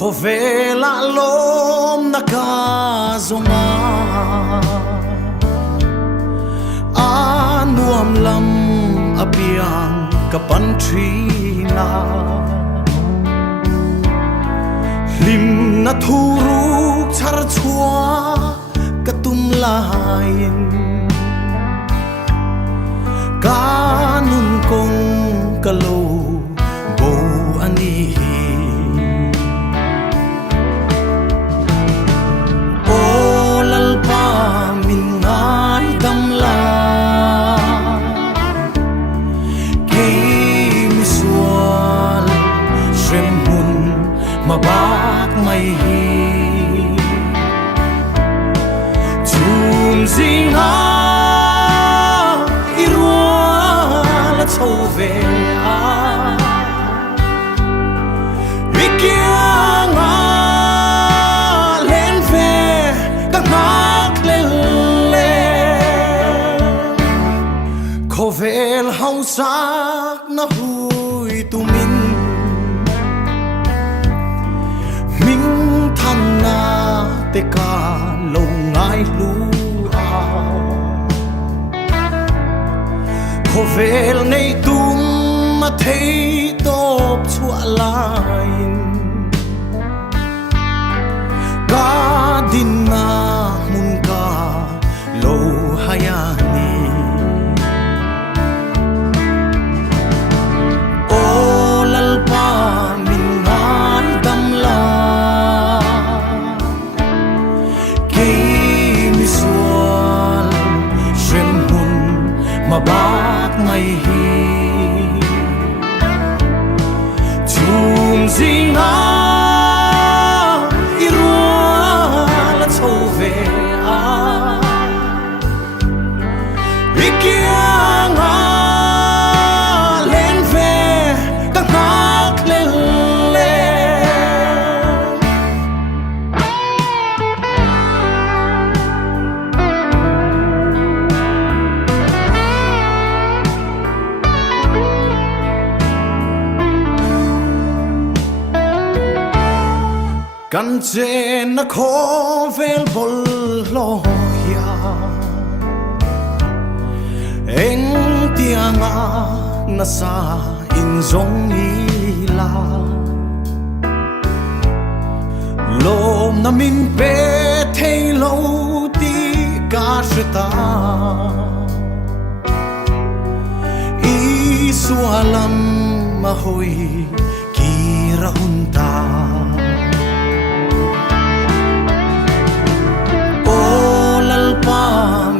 Khovela lom nakazonga anuam lam apiang kapantrina lim na thuruk char chua katum lain kanun kong kalo bo ani mabak mai hi chum zinga irua la chau ve a vikianga len ve ka ngak le le khovel hausak na hui tu min te ka lo ngai lu ao khovel nei tum ma thei top chua lain ka din na mun ka lo hayani o lalpa min ngai dam la mabak mai hi chum zinga irua la chau ve a vikianga len ve ka ngak le le kan chen na khovel bol lo ya eng tianga na sa in zong ila lom na min pe thei lo ti ka shta i sualam ma hoi ki rahunta pa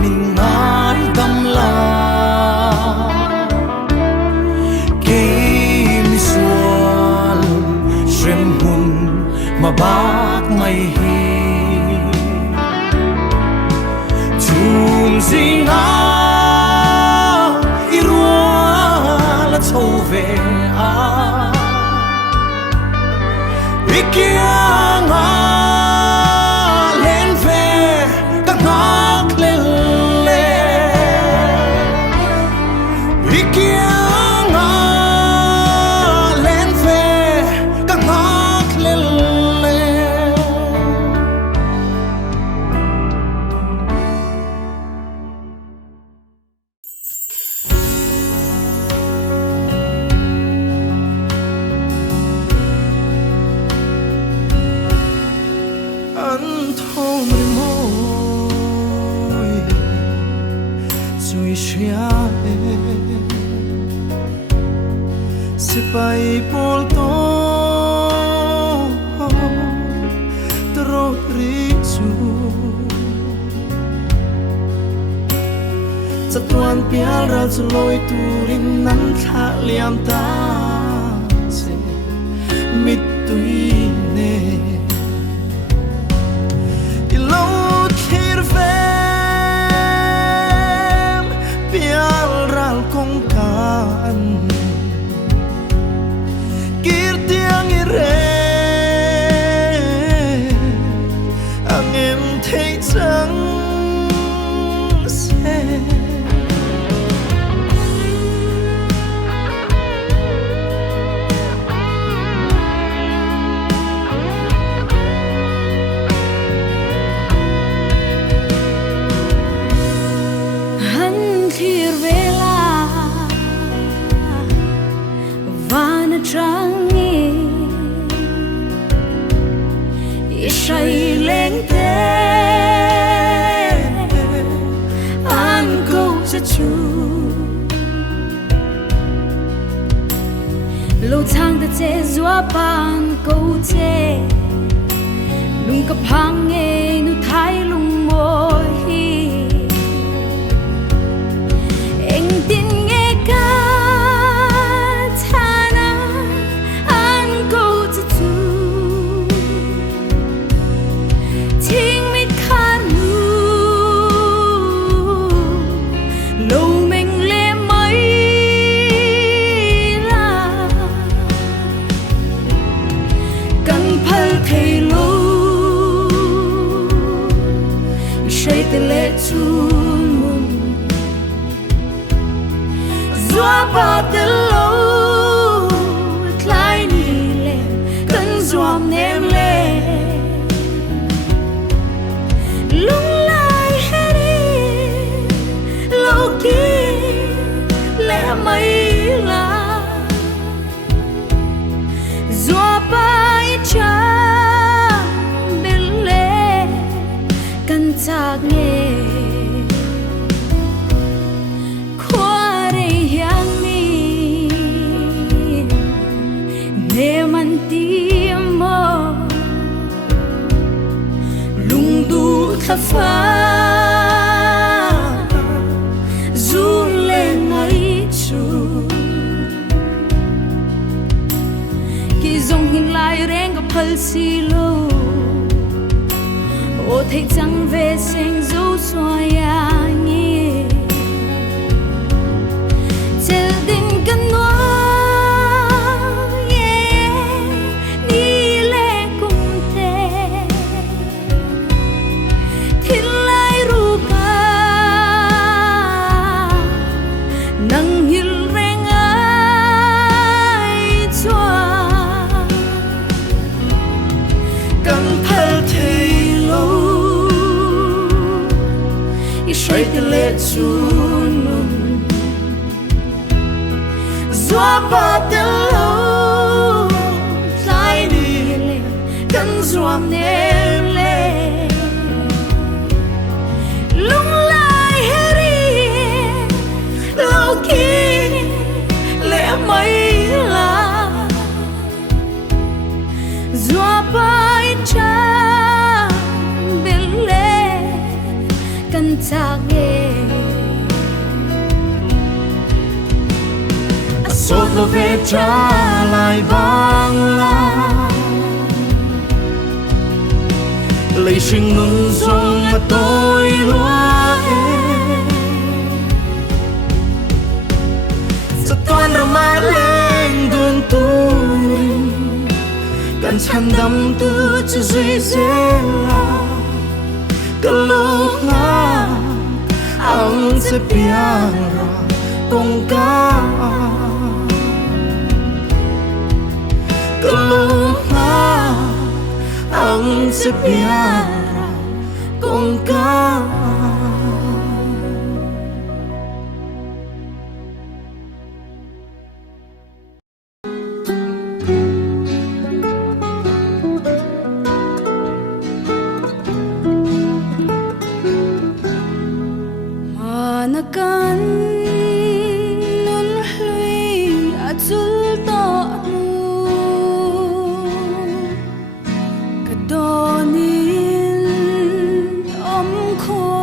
min ngai dam la ke mi sual shem hun mabak mai hi chum zinga irua la chau ve a vikianga Sipai pol to trot richu chatuan pial ra chloi turin nan tha liam ta se mit tui ne ilo khir fem pial ral kong kan chẳng xe chế gió pan câu chế lung cặp hàng nghe nu thái lung môi anh tin nghe ca thana an câu tu ting mit khan lâu mình lệ mấy là cần phật thầy lâu say từ lệ chun mùng gió ba từ lâu lại đi lên cần doam ném lên lung lại hết đi lâu kia lẽ mấy là gió ba cha bên lệ cần chạc nghe qua đây hiang mi để man tim mơ lung du thà phá du lên ngay chu khi dòng hình lại rèn gặp phật xì lô ô thấy chẳng về sinh dấu xoa ya nhỉ chờ đinh cần nói đi lệ cùng thế thì lại ru ca nắng hiu rèn ai choa cần phật thầy lâu say từ lệ chun mùng gió ba từ lâu lại đi lên cần doam ném lên lung lại hết đi lâu kia lẽ mấy là gió ba cha bên lệ cần chạc nghe sốt lo về trả lại vang la lấy sinh ngừng dòng mà tôi loaจะต้อนเรามาเล่งดวงตัวกันฉันดำตัวจะเสียเสียละKelungan ang sepiara tongkat Kelungan ang sepiara tongkat Manakan nun hlui at sultanu kadonin om ko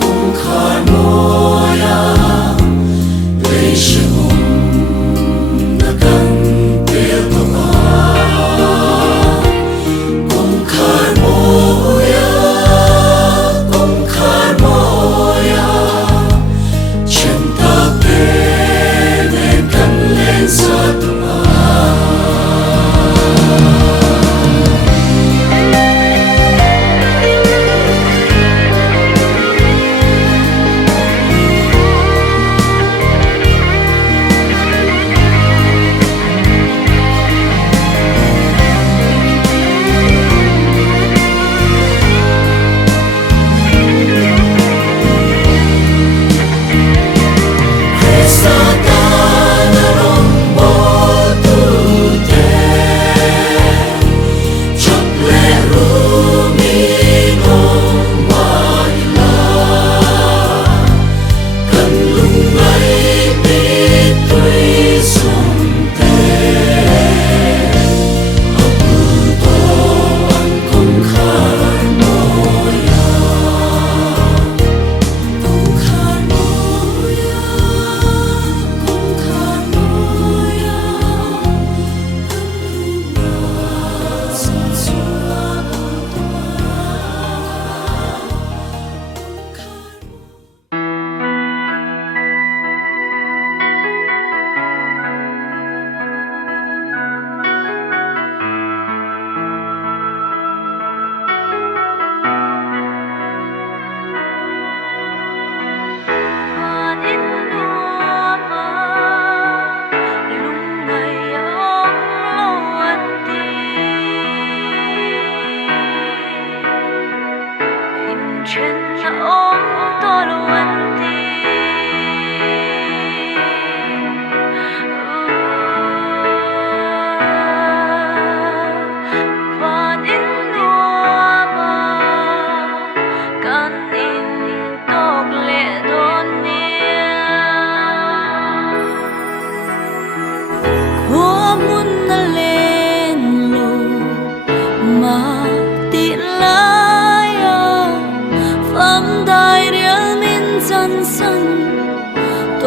Cùng khar moya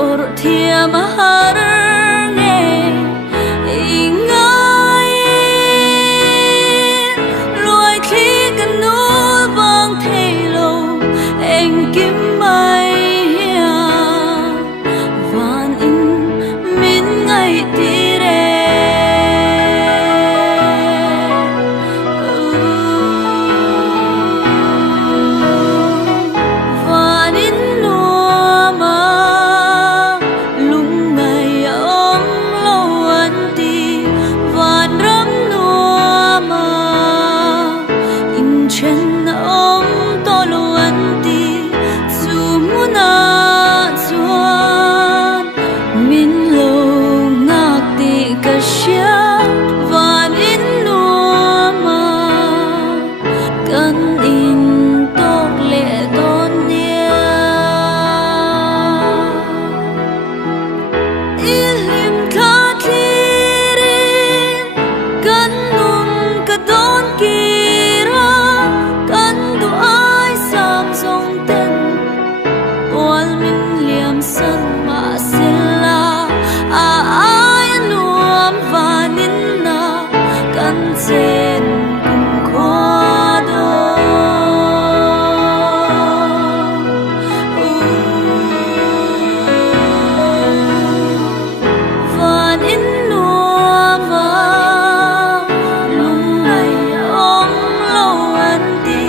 toro thia mahar nge ingai loi khi kan nu bang thei lo eng kim mai hia van in min ngai ti re van in nuam ma lung mai om lo an ti van ram nuam ma in chen om to lo an ti zu muna chuan min lo ngak ti ka sia van in nuam ma kan in tok le don nia ilim kha thirin kan num ka don kira kan du ai sam song ten wal min liam san ma sila a ai nuam vanin na kan chen kum khwa do van in nuam ma lung mai om lo an ti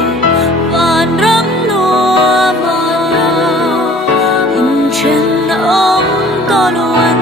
van ram nuam ma in chen om to lo an